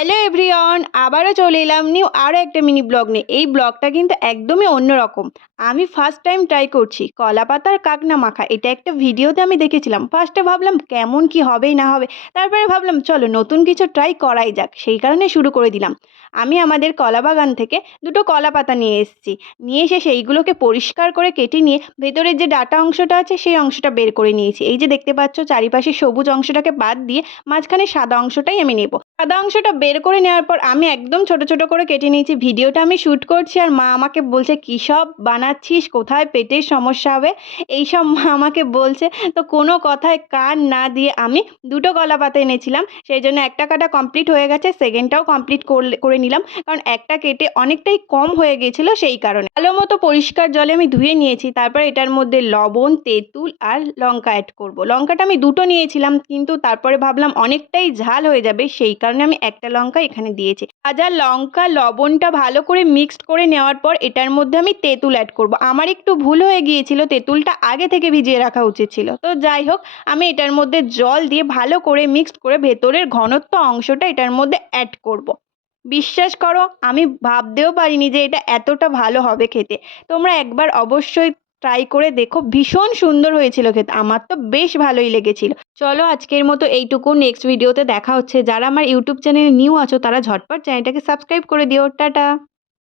Hello everyone, আবারও চলে এলাম নিউ আরও একটা মিনি ব্লগ নিয়ে। এই ব্লগটা কিন্তু একদমই অন্যরকম। আমি ফার্স্ট টাইম ট্রাই করছি কলা পাতার কাকনা মাখা। এটা একটা ভিডিওতে আমি দেখেছিলাম। ফার্স্টে ভাবলাম কেমন কি হবেই না হবে। তারপরে ভাবলাম, চলো নতুন কিছু ট্রাই করাই যাক। সেই কারণে শুরু করে দিলাম। আমি আমাদের কলা বাগান থেকে দুটো কলা পাতা নিয়ে এসেছি। নিয়ে এসে সেইগুলোকে পরিষ্কার করে কেটে নিয়ে ভেতরের যে ডাটা অংশটা আছে, সেই অংশটা বের করে নিয়েছি। এই যে দেখতে পাচ্ছ, চারিপাশে সবুজ অংশটাকে বাদ দিয়ে মাঝখানে সাদা অংশটাই আমি নেব। সাদা অংশটা বের করে নেওয়ার পর আমি একদম ছোট ছোট করে কেটে নিয়েছি। ভিডিওটা আমি শ্যুট করছি আর মা আমাকে বলছে, কী সব বানাচ্ছিস? কোথায় পেটের সমস্যা হবে? এইসব মা আমাকে বলছে। তো কোনো কথায় কান না দিয়ে আমি দুটো গলা পাতা এনেছিলাম। সেই জন্য একটা কাটা কমপ্লিট হয়ে গেছে সেকেন্ডটাও কমপ্লিট করে নিলাম। কারণ একটা কেটে অনেকটাই কম হয়ে গিয়েছিল সেই কারণে। ভালো মতো পরিষ্কার জলে আমি ধুয়ে নিয়েছি। তারপর এটার মধ্যে লবণ, তেঁতুল আর লঙ্কা অ্যাড করব। লঙ্কাটা আমি দুটো নিয়েছিলাম, কিন্তু তারপরে ভাবলাম অনেকটাই ঝাল হয়ে যাবে, সেই কারণে আমি একটা লঙ্কা এখানে দিয়েছি। ভাজা লঙ্কা, লবণটা ভালো করে মিক্সড করে নেওয়ার পর এটার মধ্যে আমি তেঁতুল অ্যাড করব। আমার একটু ভুল হয়ে গিয়েছিল, তেঁতুলটা আগে থেকে ভিজিয়ে রাখা উচিত ছিল। তো যাই হোক, আমি এটার মধ্যে জল দিয়ে ভালো করে মিক্সড করে ভেতরের ঘনত্ব অংশটা এটার মধ্যে অ্যাড করব। বিশ্বাস করো, আমি ভাবতেও পারিনি যে এটা এতটা ভালো হবে খেতে। তোমরা একবার অবশ্যই ট্রাই করে দেখো, ভীষণ সুন্দর হয়েছিল খেতে, আমার তো বেশ ভালোই লেগেছিল। চলো আজকের মতো এইটুকু নেক্সট ভিডিওতে দেখা হচ্ছে। যারা আমার ইউটিউব চ্যানেলে নিউ আছো, তারা ঝটপট চ্যানেলটাকে সাবস্ক্রাইব করে দিও, টাটা!